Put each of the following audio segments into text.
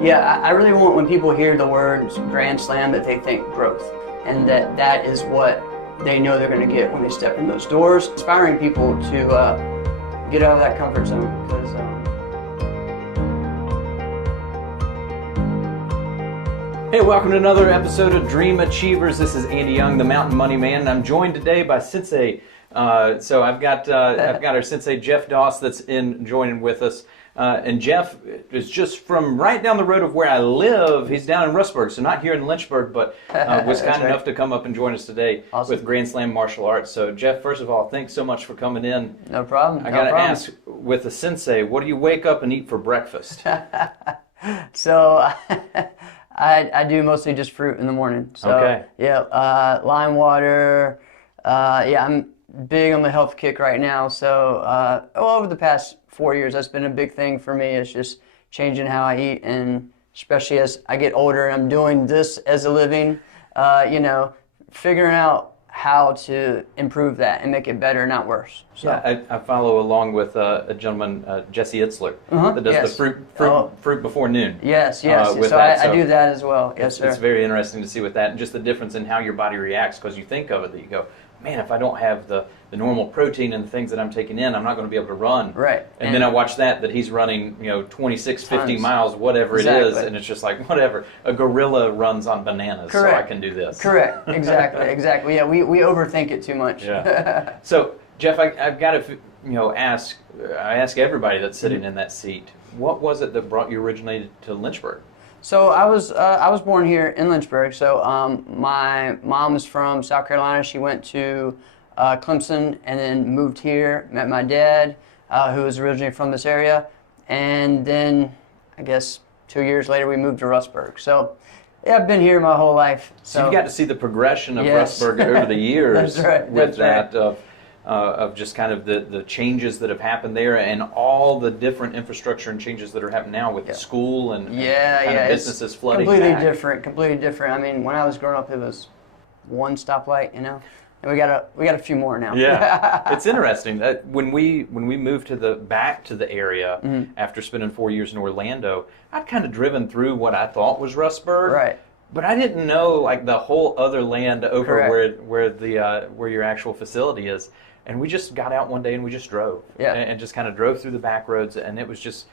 Yeah, I really want when people hear the words Grand Slam that they think growth, and that is what they know they're going to get when they step in those doors. Inspiring people to get out of that comfort zone. Because, Hey, welcome to another episode of Dream Achievers. This is Andy Young, the Mountain Money Man, and I'm joined today by Sensei. So I've got our Sensei Jeff Doss that's joining with us. And Jeff is just from right down the road of where I live. He's down in Rustburg, so not here in Lynchburg, but was kind enough to come up and join us today with Grand Slam Martial Arts. So Jeff, first of all, thanks so much for coming in. No problem. I got to ask, with the Sensei, what do you wake up and eat for breakfast? So I do mostly just fruit in the morning. So, okay. Yeah, lime water. Yeah, I'm big on the health kick right now. So over the past 4 years, that's been a big thing for me. It's just changing how I eat, and especially as I get older, I'm doing this as a living. Figuring out how to improve that and make it better, not worse. So. Yeah, I follow along with a gentleman, Jesse Itzler, that does the fruit before noon. Yes. So I do that as well. Yes, sir. It's very interesting to see with that, and just the difference in how your body reacts, because you think of it that you go, man, if I don't have the normal protein and the things that I'm taking in, I'm not going to be able to run. Right. And then I watch that he's running, 26, 50 miles, whatever exactly. it is, and it's just like, whatever. A gorilla runs on bananas, Correct. So I can do this. Correct. Exactly. Yeah, we overthink it too much. Yeah. So, Jeff, I've got to, ask everybody that's sitting in that seat, what was it that brought you originally to Lynchburg? So I was born here in Lynchburg. So my mom is from South Carolina. She went to Clemson and then moved here. Met my dad, who was originally from this area, and then I guess 2 years later we moved to Rustburg. So yeah, I've been here my whole life. So you got to see the progression of Rustburg over the years. That's right. With of just kind of the changes that have happened there, and all the different infrastructure and changes that are happening now with the school and businesses flooding completely back. Completely different. I mean, when I was growing up, it was one stoplight, and we got a few more now. Yeah, it's interesting that when we moved back to the area after spending 4 years in Orlando, I'd kind of driven through what I thought was Rustburg, right? But I didn't know like the whole other land over Correct. where your actual facility is. And we just got out one day and we just drove. Yeah. And just kind of drove through the back roads, and it was just,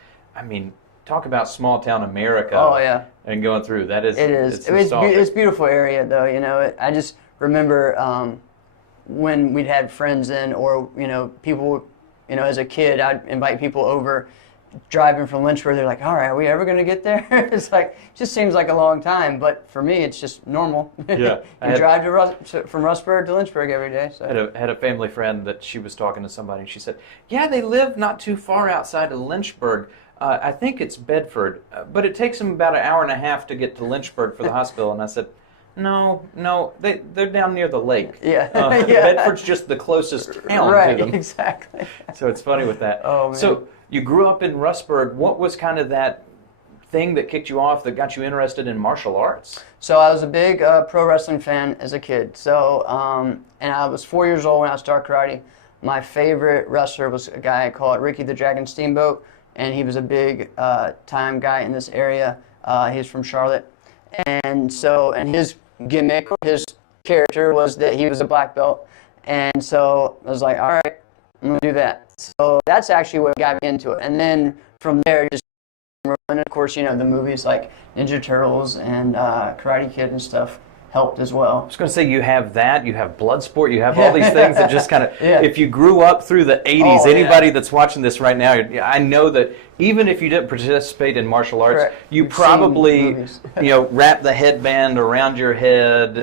talk about small town America. Oh yeah. And going through that is. It is. It's a beautiful area though. I just remember when we'd had friends in, or people, as a kid, I'd invite people over. Driving from Lynchburg, they're like, all right, are we ever going to get there? It's like, just seems like a long time, but for me, it's just normal. Yeah. You drive from Rustburg to Lynchburg every day. So. I had a family friend that she was talking to somebody, and she said, yeah, they live not too far outside of Lynchburg. I think it's Bedford, but it takes them about an hour and a half to get to Lynchburg for the hospital. And I said, no, they're down near the lake. Yeah. Bedford's just the closest town to them. Exactly. So it's funny with that. Oh, man. So you grew up in Rustburg. What was kind of that thing that kicked you off that got you interested in martial arts? So I was a big pro wrestling fan as a kid. So, and I was 4 years old when I started karate. My favorite wrestler was a guy called Ricky the Dragon Steamboat, and he was a big time guy in this area. He's from Charlotte. And his gimmick, his character was that he was a black belt. And so I was like, all right, I'm going to do that. So that's actually what got me into it. And then from there, and of course, the movies like Ninja Turtles and Karate Kid and stuff helped as well. I was going to say, you have that, you have Bloodsport, you have all these things that just kind of, if you grew up through the 80s, anybody that's watching this right now, I know that even if you didn't participate in martial arts, you probably, wrapped the headband around your head,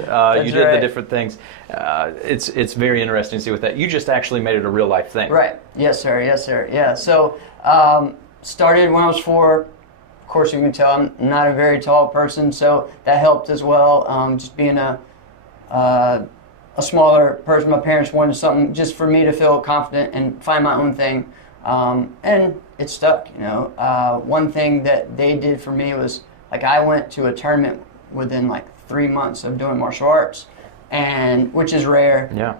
you did the different things. It's very interesting to see with that. You just actually made it a real life thing. Right. Yes, sir. Yeah. So, started when I was 4. Of course, you can tell I'm not a very tall person, so that helped as well. Just being a smaller person, my parents wanted something just for me to feel confident and find my own thing, and it stuck. One thing that they did for me was like I went to a tournament within like 3 months of doing martial arts, and which is rare. Yeah.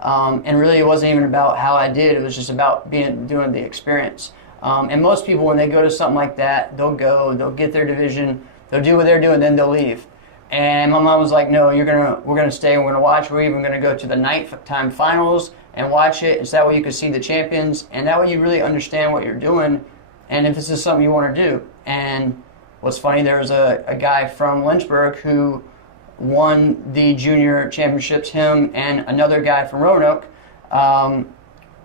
And really, it wasn't even about how I did; it was just about doing the experience. And most people, when they go to something like that, they'll get their division, they'll do what they're doing, then they'll leave. And my mom was like, no, we're gonna stay and we're gonna watch. We're even gonna go to the nighttime finals and watch it. And so that way you can see the champions, and that way you really understand what you're doing, and if this is something you want to do. And what's funny, there was a guy from Lynchburg who won the junior championships, him and another guy from Roanoke.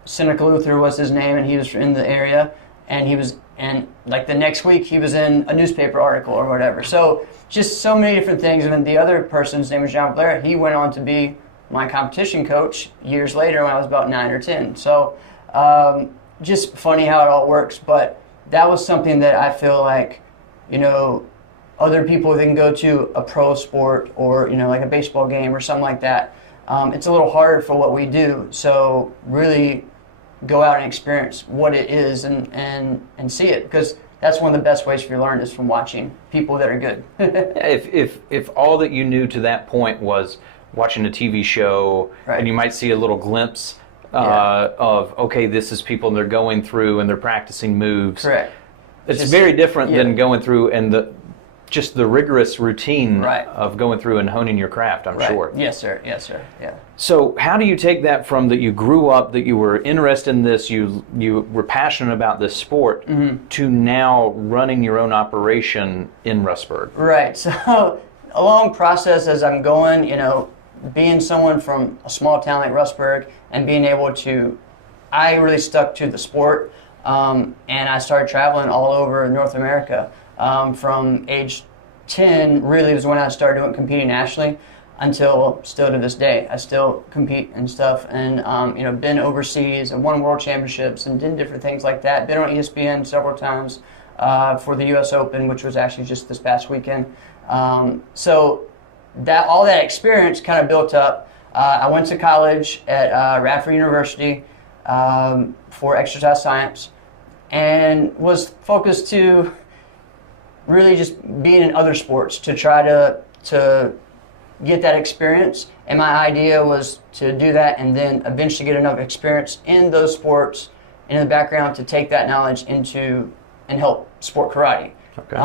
Seneca Luther was his name, and he was in the area, and like the next week he was in a newspaper article or whatever. So just so many different things. And then the other person's name was John Blair. He went on to be my competition coach years later when I was about 9 or 10. So just funny how it all works. But that was something that I feel like, other people, they can go to a pro sport or, like a baseball game or something like that. It's a little harder for what we do. So really go out and experience what it is and see it, because that's one of the best ways for you to learn is from watching people that are good. if all that you knew to that point was watching a TV show, right, and you might see a little glimpse of, okay, this is people and they're going through and they're practicing moves. Correct. It's very different than going through and just the rigorous routine right, of going through and honing your craft, I'm right, sure. Yes, sir. Yes, sir. Yeah. So how do you take that from that you grew up, that you were interested in this, you were passionate about this sport, to now running your own operation in Rustburg? Right. So a long process as I'm going, being someone from a small town like Rustburg and being able to, I really stuck to the sport, and I started traveling all over North America. From age 10 really was when I started competing nationally, until still to this day. I still compete and stuff, and been overseas and won world championships and did different things like that. Been on ESPN several times for the U.S. Open, which was actually just this past weekend. So all that experience kind of built up. I went to college at Radford University for exercise science, and was focused to really just being in other sports to try to get that experience. And my idea was to do that and then eventually get enough experience in those sports and in the background to take that knowledge into and help sport karate. Okay.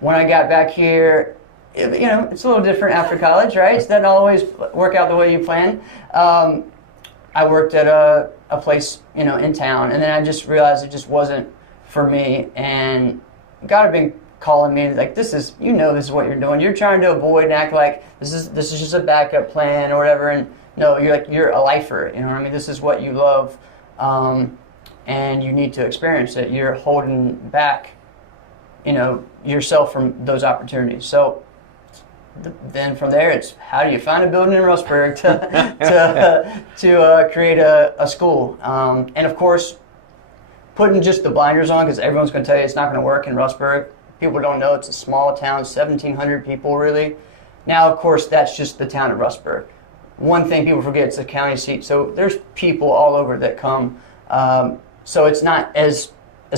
When I got back here, it's a little different after college, right? It doesn't always work out the way you plan. I worked at a place, in town, and then I just realized it just wasn't for me. And God had been calling me like, this is what you're doing. You're trying to avoid and act like this is just a backup plan or whatever. And no, you're a lifer. This is what you love, and you need to experience it. You're holding back, yourself from those opportunities. So then from there, it's how do you find a building in Rustburg to create a school, and of course, putting just the blinders on, because everyone's going to tell you it's not going to work in Rustburg. People don't know it's a small town, 1,700 people really. Now, of course, that's just the town of Rustburg. One thing people forget, it's the county seat, so there's people all over that come. So it's not as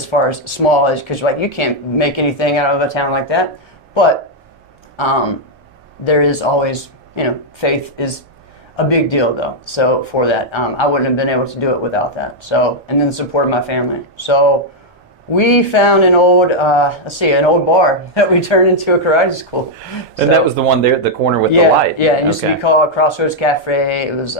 far as small as, because you can't make anything out of a town like that. But there is always, faith is a big deal though. So for that, I wouldn't have been able to do it without that. So, and then the support of my family. So we found an old bar that we turned into a karate school. And that was the one there at the corner with the light. Yeah, it used to be called Crossroads Cafe. It was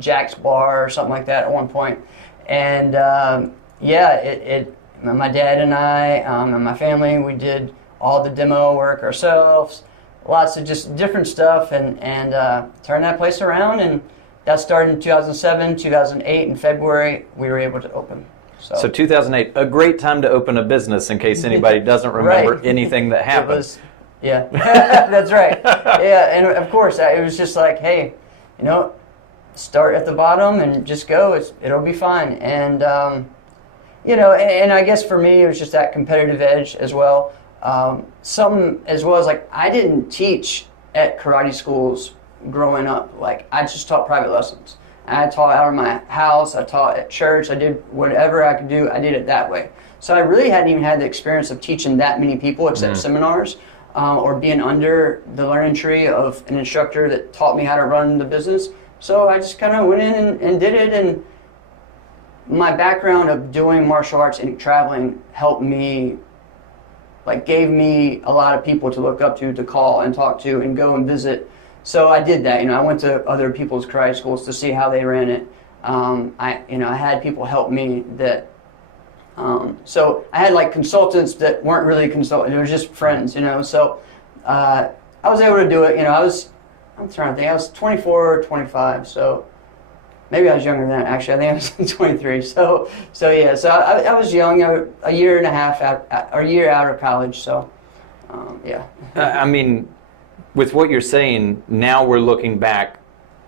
Jack's Bar or something like that at one point. And my dad and I and my family, we did all the demo work ourselves. Lots of just different stuff, and turned that place around, and that started in 2007, 2008 in February, we were able to open. So 2008, a great time to open a business in case anybody doesn't remember anything that happened. That's right. Yeah, and of course, it was just like, hey, start at the bottom and just go, it'll be fine. And, and I guess for me, it was just that competitive edge as well. Something as well as I didn't teach at karate schools growing up. I just taught private lessons. I taught out of my house, I taught at church, I did whatever I could do, I did it that way. So I really hadn't even had the experience of teaching that many people except seminars, or being under the learning tree of an instructor that taught me how to run the business. So I just kind of went in and did it, and my background of doing martial arts and traveling helped me like gave me a lot of people to look up to call and talk to and go and visit. So I did that. I went to other people's karate schools to see how they ran it. I had people help me that. So I had like consultants that weren't really consultants. It was just friends. So I was able to do it. I'm trying to think. I was 24 or 25. So maybe I was younger than that. Actually, I think I was 23. So yeah. So I was young. A year and a half a year out of college. So yeah. I mean, with what you're saying, now we're looking back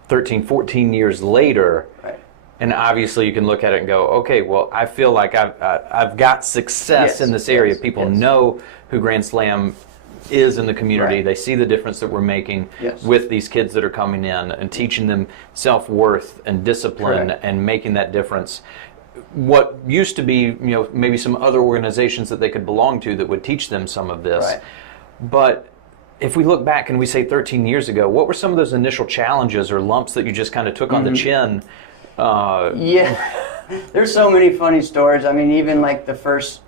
13, 14 years later. Right. And obviously you can look at it and go, okay, well, I feel like I've got success in this area. People know who Grand Slam is in the community. Right. They see the difference that we're making with these kids that are coming in and teaching them self-worth and discipline and making that difference. What used to be, maybe some other organizations that they could belong to that would teach them some of this. Right. But if we look back and we say 13 years ago, what were some of those initial challenges or lumps that you just kind of took on the chin? There's so many funny stories. I mean, even like the first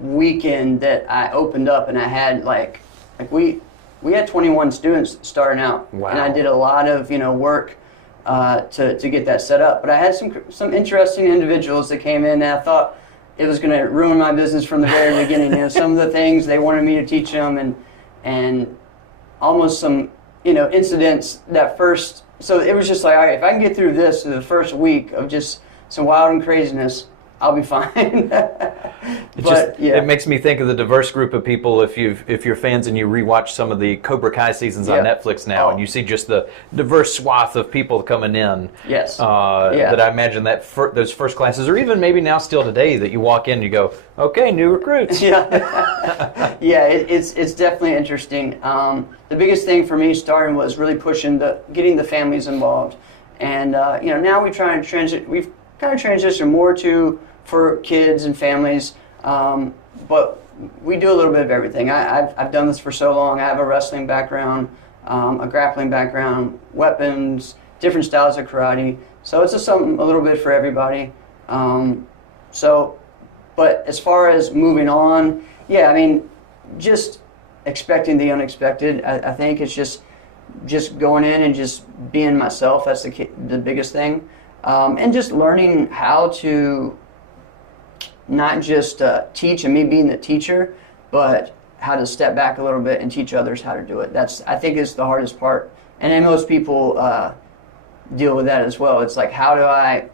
weekend that I opened up, and I had like we had 21 students starting out. Wow. And I did a lot of work to get that set up. But I had some interesting individuals that came in, and I thought it was going to ruin my business from the very beginning. Some of the things they wanted me to teach them, and almost some incidents that first. So it was just like, all right, if I can get through the first week of just some wild and craziness, I'll be fine. It makes me think of the diverse group of people. If you're fans and you rewatch some of the Cobra Kai seasons on Netflix now, and you see just the diverse swath of people coming in. Yes. That I imagine that those first classes, or even maybe now still today, that you walk in and you go, okay, new recruits. Yeah. It's definitely interesting. The biggest thing for me starting was really getting the families involved, and now we've kind of transitioned more to for kids and families, but we do a little bit of everything. I've done this for so long. I have a wrestling background, a grappling background, weapons, different styles of karate. So it's just something a little bit for everybody. But as far as moving on, just expecting the unexpected. I think it's just going in and just being myself. That's the biggest thing. And just learning how to not just teach and me being the teacher, but how to step back a little bit and teach others how to do it. I think is the hardest part. And then most people deal with that as well. It's like, how do I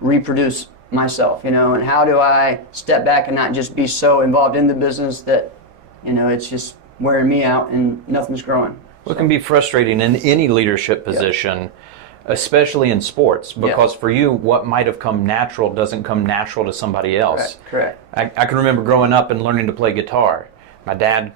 reproduce myself, and how do I step back and not just be so involved in the business that, it's just wearing me out and nothing's growing. Well, it can be frustrating in any leadership position. Especially in sports, because for you, what might have come natural doesn't come natural to somebody else. Correct. I can remember growing up and learning to play guitar. My dad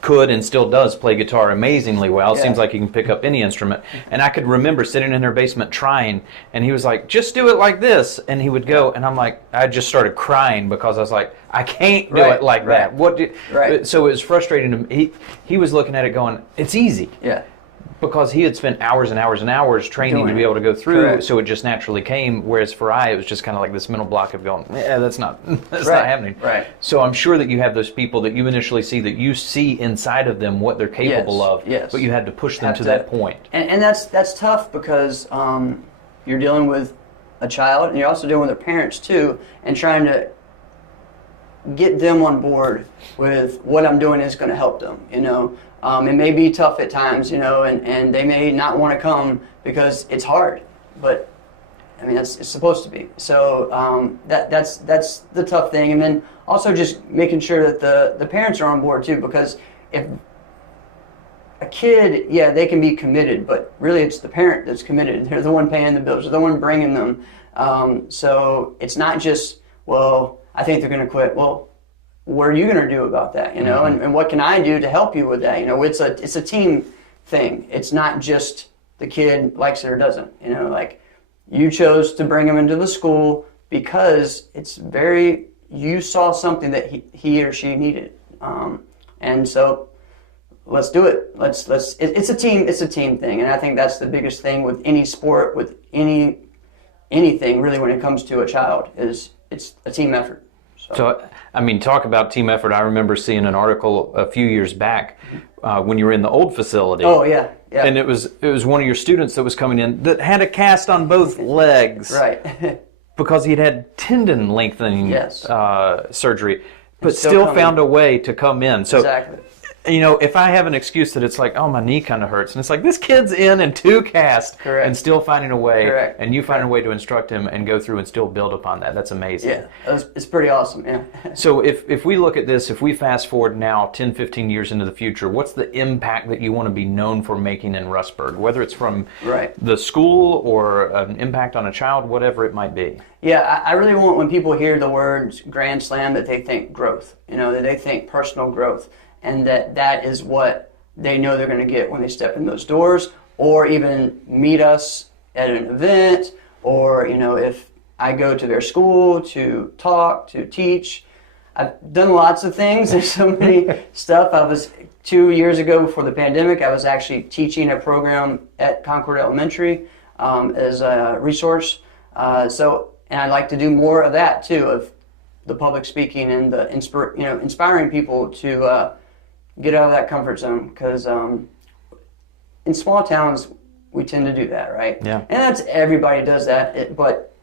could and still does play guitar amazingly well. Seems like he can pick up any instrument. And I could remember sitting in their basement trying, and he was like, just do it like this. And he would go, and I'm like, I just started crying because I was like, I can't do it like that. So it was frustrating to me. He was looking at it going, it's easy. Yeah. Because he had spent hours and hours and hours training to be able to go through, so it just naturally came. Whereas for it was just kind of like this mental block of going, that's not happening. Right. So I'm sure that you have those people that you initially see, that you see inside of them what they're capable of, but you had to push them to that point. And that's tough because you're dealing with a child, and you're also dealing with their parents too, and trying to get them on board with what I'm doing is going to help them, It may be tough at times, and they may not want to come because it's hard, but it's supposed to be. So that's the tough thing, and then also just making sure that the parents are on board too, because if a kid, they can be committed, but really it's the parent that's committed. They're the one paying the bills, they're the one bringing them. So it's not just, I think they're going to quit. Well, what are you going to do about that? And what can I do to help you with that? It's a team thing. It's not just the kid likes it or doesn't. You chose to bring him into the school because you saw something that he or she needed. And so let's do it. It's a team thing. And I think that's the biggest thing with any sport, with anything really when it comes to a child, is it's a team effort. So, I mean, talk about team effort. I remember seeing an article a few years back when you were in the old facility. Oh, yeah. And it was one of your students that was coming in that had a cast on both legs. Right. Because he'd had tendon lengthening surgery, but still found a way to come in. So, exactly. You know, if I have an excuse that it's like, oh, my knee kind of hurts, and it's like, this kid's in 2 casts and still finding a way, and you find a way to instruct him and go through and still build upon that. That's amazing. Yeah, it's pretty awesome, yeah. So if we look at this, if we fast forward now 10, 15 years into the future, what's the impact that you want to be known for making in Rustburg, whether it's from the school or an impact on a child, whatever it might be? Yeah, I really want when people hear the words Grand Slam that they think growth, you know, that they think personal growth. And that is what they know they're going to get when they step in those doors, or even meet us at an event, or, you know, if I go to their school to talk, to teach. I've done lots of things. There's so many stuff. I was 2 years ago before the pandemic, I was actually teaching a program at Concord Elementary as a resource. And I'd like to do more of that too, of the public speaking and the inspiring people to get out of that comfort zone, because in small towns we tend to do that, right? Yeah. And that's everybody does that. But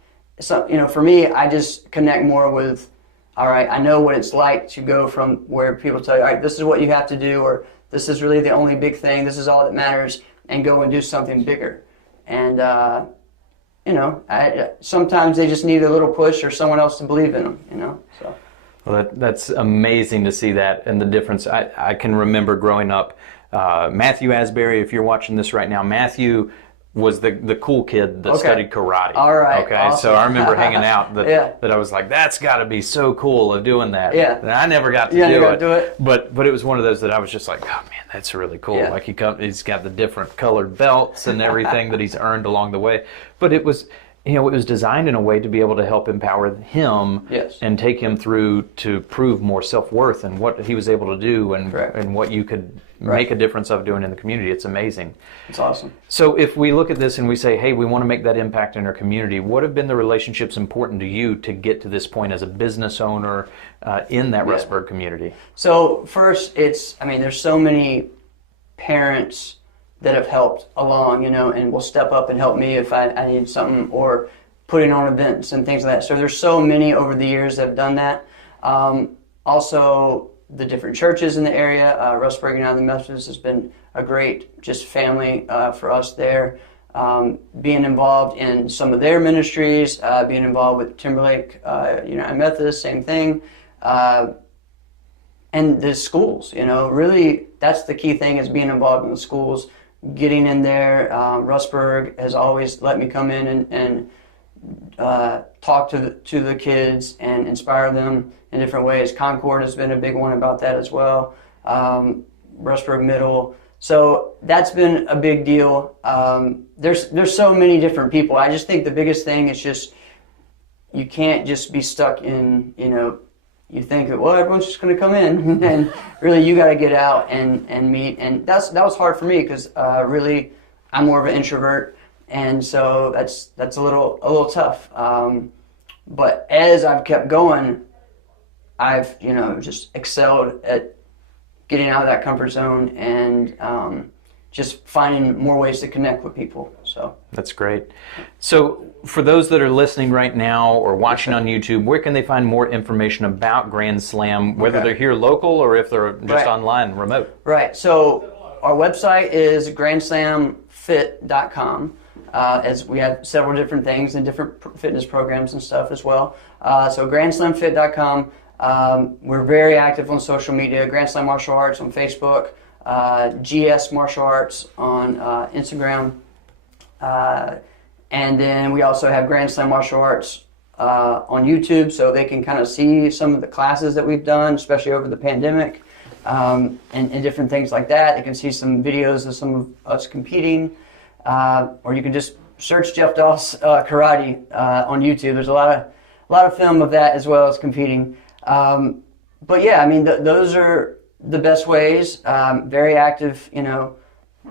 for me, I just connect more with, all right, I know what it's like to go from where people tell you, all right, this is what you have to do, or this is really the only big thing, this is all that matters, and go and do something bigger. And sometimes they just need a little push or someone else to believe in them, you know. So. Well, that's amazing to see that and the difference. I can remember growing up, Matthew Asbury, if you're watching this right now, Matthew was the cool kid that studied karate. All right. Okay, awesome. So I remember hanging out that I was like, that's got to be so cool of doing that. Yeah. And I never got to do it. But it was one of those that I was just like, oh man, that's really cool. Yeah. Like he's got the different colored belts and everything that he's earned along the way. But it was, it was designed in a way to be able to help empower him and take him through to prove more self-worth and what he was able to do and what you could make a difference of doing in the community. It's amazing. It's awesome. So if we look at this and we say, hey, we want to make that impact in our community, what have been the relationships important to you to get to this point as a business owner in that Rustburg community? So first, there's so many parents that have helped along, and will step up and help me if I need something, or putting on events and things like that. So there's so many over the years that have done that. Also, the different churches in the area, Rustburg United Methodist has been a great just family for us there. Being involved in some of their ministries, being involved with Timberlake United Methodist, same thing. And the schools, really that's the key thing, is being involved in the schools. Getting in there, Rustburg has always let me come in and talk to the kids and inspire them in different ways. Concord has been a big one about that as well. Rustburg Middle, so that's been a big deal. There's so many different people. I just think the biggest thing is just you can't just be stuck in you think that, well, everyone's just going to come in, and really you got to get out and meet. And that was hard for me, because really I'm more of an introvert, and so that's a little tough. But as I've kept going, I've just excelled at getting out of that comfort zone and just finding more ways to connect with people. So that's great. So for those that are listening right now or watching on YouTube, where can they find more information about Grand Slam, whether they're here local or if they're just online, remote? Right. So our website is grandslamfit.com, as we have several different things and different fitness programs and stuff as well. So grandslamfit.com. We're very active on social media, Grand Slam Martial Arts on Facebook, GS Martial Arts on Instagram, and then we also have Grand Slam Martial Arts on YouTube, so they can kind of see some of the classes that we've done, especially over the pandemic, and different things like that. They can see some videos of some of us competing, or you can just search Jeff Doss Karate on YouTube. There's a lot of film of that as well as competing. But yeah, those are the best ways. Very active,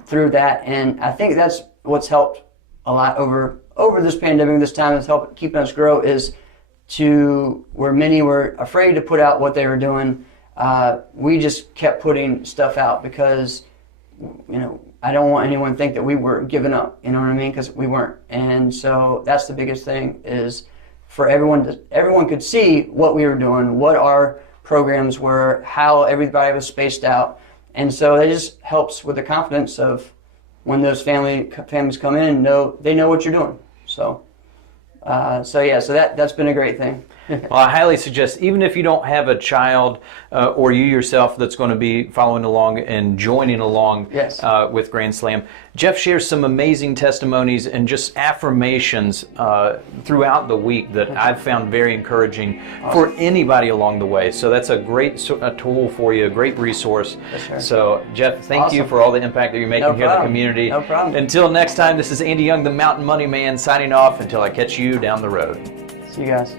through that, and I think that's what's helped a lot over this pandemic. This time has helped keeping us grow is to where many were afraid to put out what they were doing, we just kept putting stuff out because, I don't want anyone to think that we were giving up, you know what I mean? Because we weren't. And so that's the biggest thing, is for everyone could see what we were doing, what our programs were, how everybody was spaced out. And so that just helps with the confidence of when those families come in, they know what you're doing. So that's been a great thing. Well, I highly suggest, even if you don't have a child or you yourself that's going to be following along and joining along with Grand Slam, Jeff shares some amazing testimonies and just affirmations throughout the week that I've found very encouraging for anybody along the way. So that's a great tool for you, a great resource. Yes, so, Jeff, thank you for all the impact that you're making here in the community. No problem. Until next time, this is Andy Young, the Mountain Money Man, signing off until I catch you down the road. See you guys.